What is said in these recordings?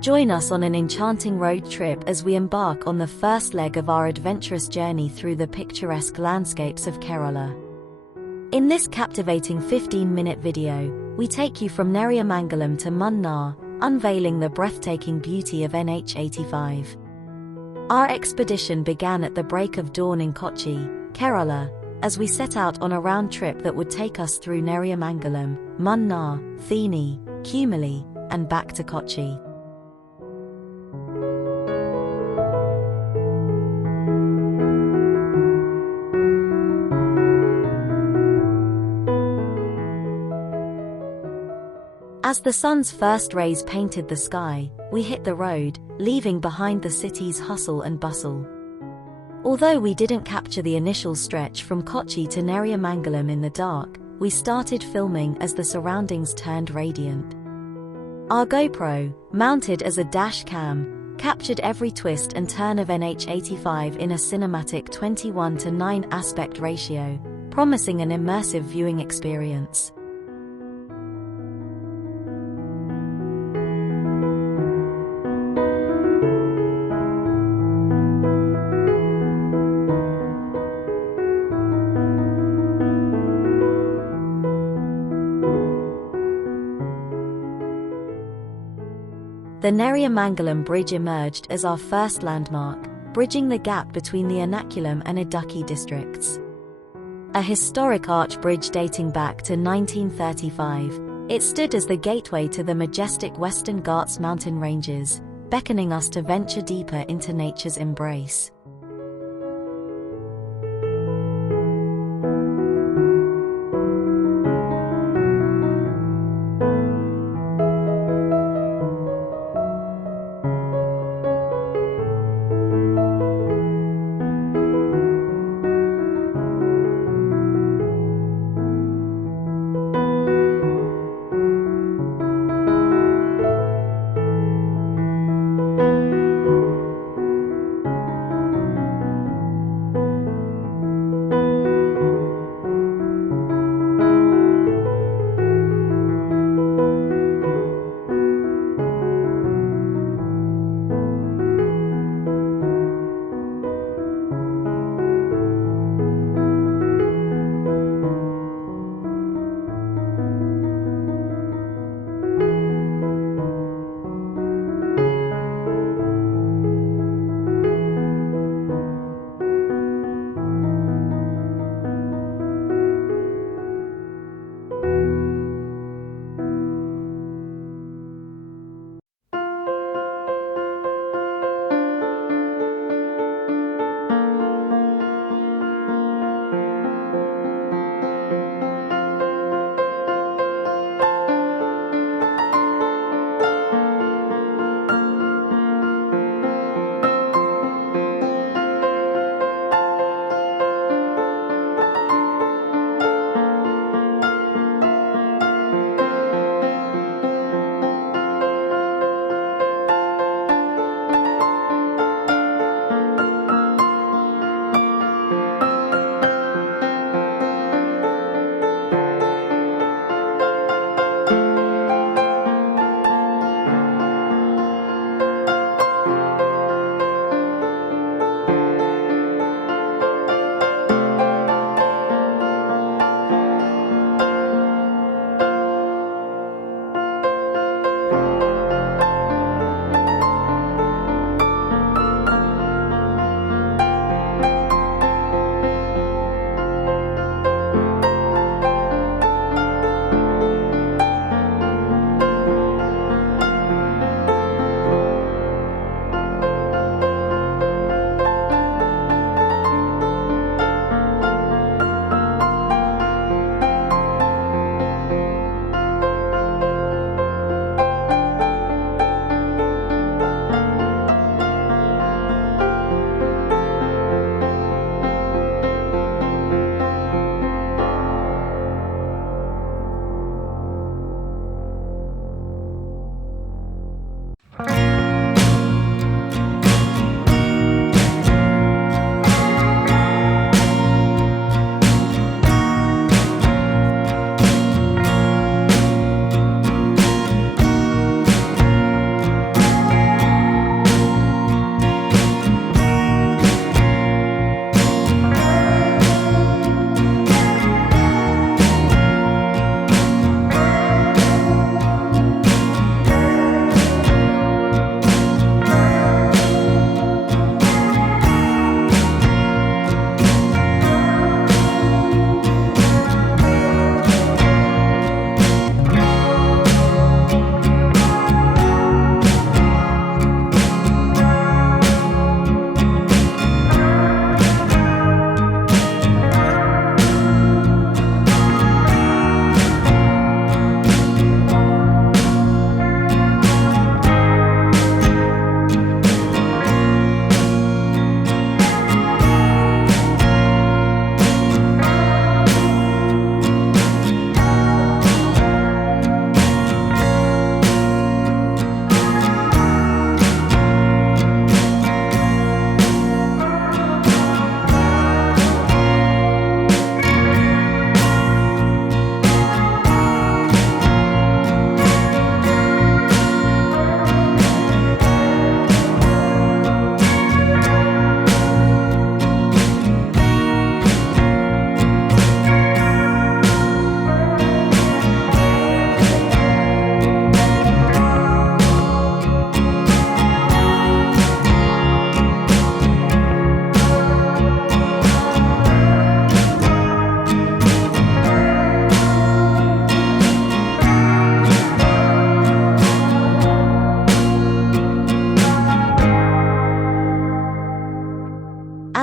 Join us on an enchanting road trip as we embark on the first leg of our adventurous journey through the picturesque landscapes of Kerala. In this captivating 15-minute video, we take you from Neriamangalam to Munnar, unveiling the breathtaking beauty of NH 85. Our expedition began at the break of dawn in Kochi, Kerala, as we set out on a round trip that would take us through Neriamangalam, Munnar, Theni, Kumily, and back to Kochi. As the sun's first rays painted the sky, we hit the road, leaving behind the city's hustle and bustle. Although we didn't capture the initial stretch from Kochi to Neriamangalam in the dark, we started filming as the surroundings turned radiant. Our GoPro, mounted as a dash cam, captured every twist and turn of NH 85 in a cinematic 21:9 aspect ratio, promising an immersive viewing experience. The Neriamangalam Bridge emerged as our first landmark, bridging the gap between the Ernakulam and Idukki districts. A historic arch bridge dating back to 1935, it stood as the gateway to the majestic Western Ghats mountain ranges, beckoning us to venture deeper into nature's embrace.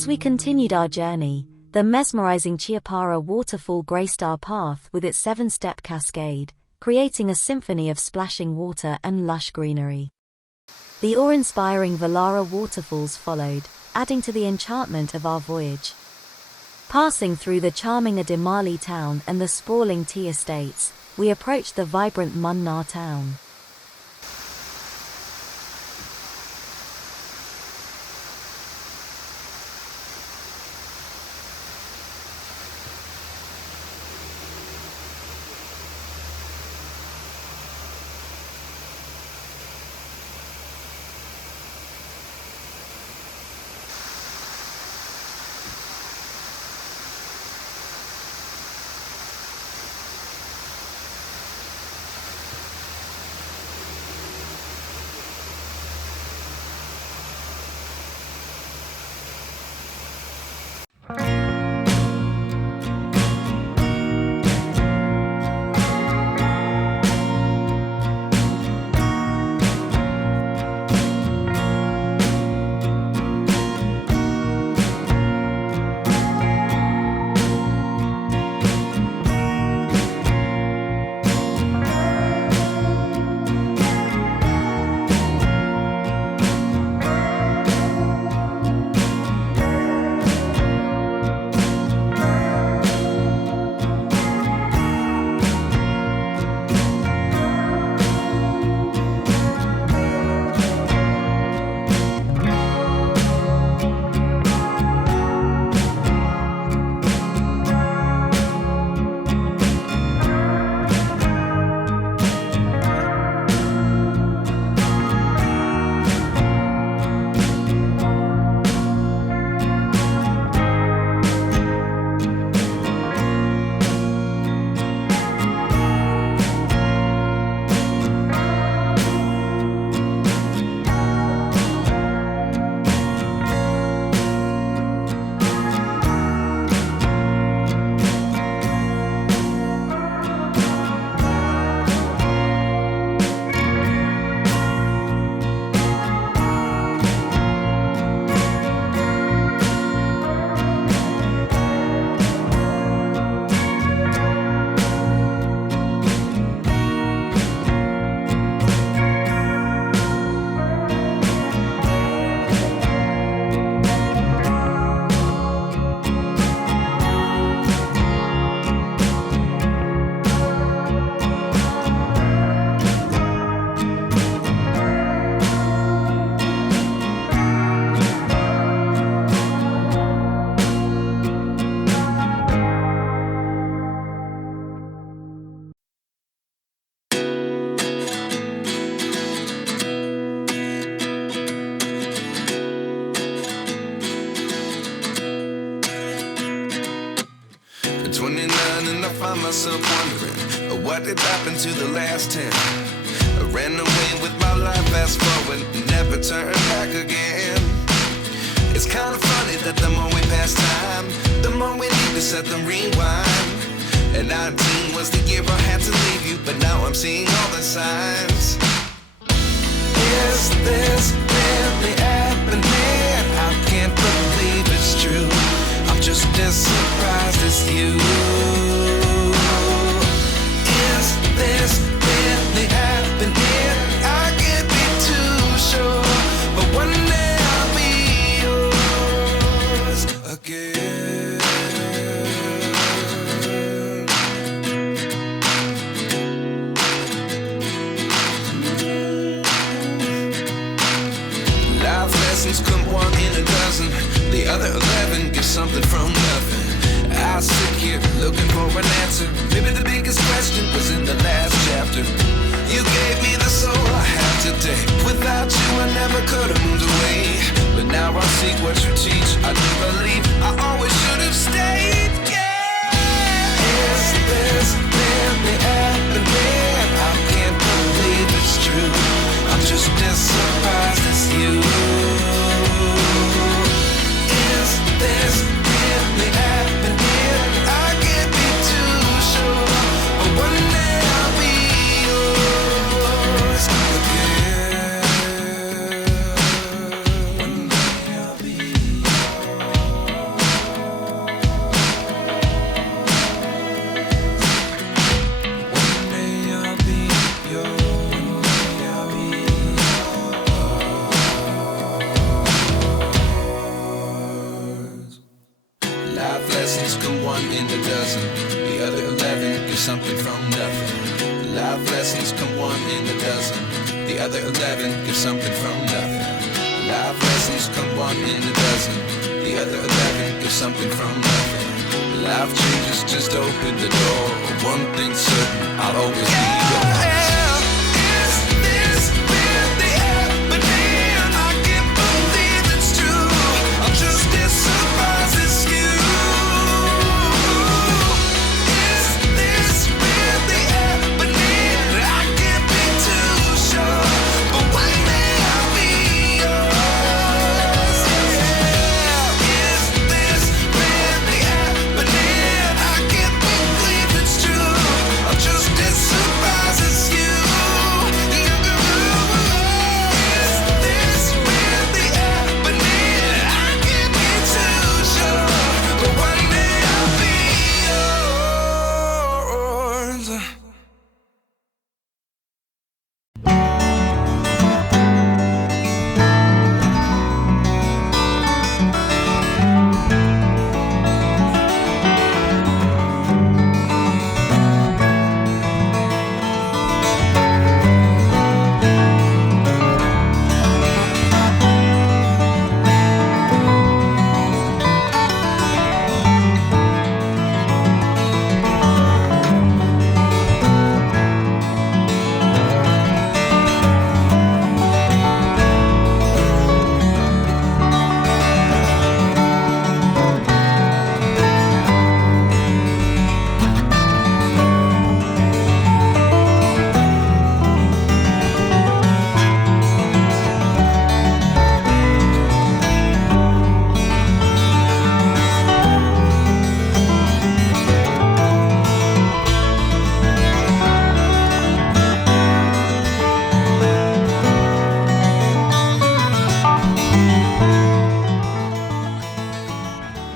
As we continued our journey, the mesmerizing Chiapara waterfall graced our path with its 7-step cascade, creating a symphony of splashing water and lush greenery. The awe-inspiring Velara waterfalls followed, adding to the enchantment of our voyage. Passing through the charming Adimali town and the sprawling tea estates, we approached the vibrant Munnar town. find myself wondering what did happen to the last 10. I ran away with my life, fast forward, never turn back again. It's kind of funny that the more we pass time, the more we need to set them rewind. And 19 was the year I had to leave you, but now I'm seeing all the signs. Is this really happening? I can't believe it's true. I'm just as surprised as you. Is this really happening? I can't be too sure, but one day I'll be yours again. Life lessons come one in a dozen. The other 11 get something from nothing. I sit here looking for an answer. Maybe the biggest question was in the last chapter. You gave me the soul I have today. Without you I never could have moved away. But now I see what you teach. I do believe I always should have stayed. Yeah. Is this really happening? I can't believe it's true. I'm just as surprised as you. Is this really happening? I can't be too sure, but one day I'll be yours again. One day I'll be yours. get something from nothing. Life lessons come one in a dozen. The other 11 get something from nothing. Life changes, just open the door. One thing's certain, I'll always be yours. Is this really happening? I can't believe it's true. I'm just as surprised as you. Is this really happening? I can't be too sure, but one day I'll be yours. Is this really happening? I can't believe it's true. I'm just as surprised as you. Is this really happening? I can't be too sure, but one day I'll be yours.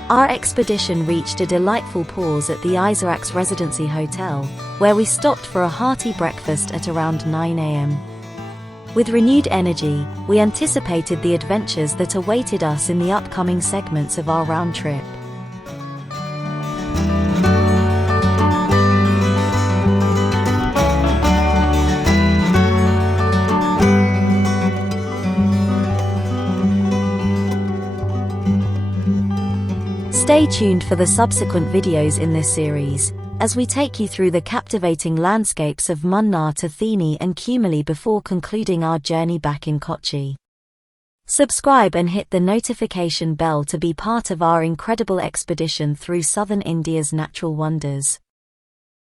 Our expedition reached a delightful pause at the Isaac's Residency Hotel, where we stopped for a hearty breakfast at around 9 a.m. With renewed energy, we anticipated the adventures that awaited us in the upcoming segments of our round trip. Stay tuned for the subsequent videos in this series, as we take you through the captivating landscapes of Munnar to Theni and Kumily before concluding our journey back in Kochi. Subscribe and hit the notification bell to be part of our incredible expedition through southern India's natural wonders.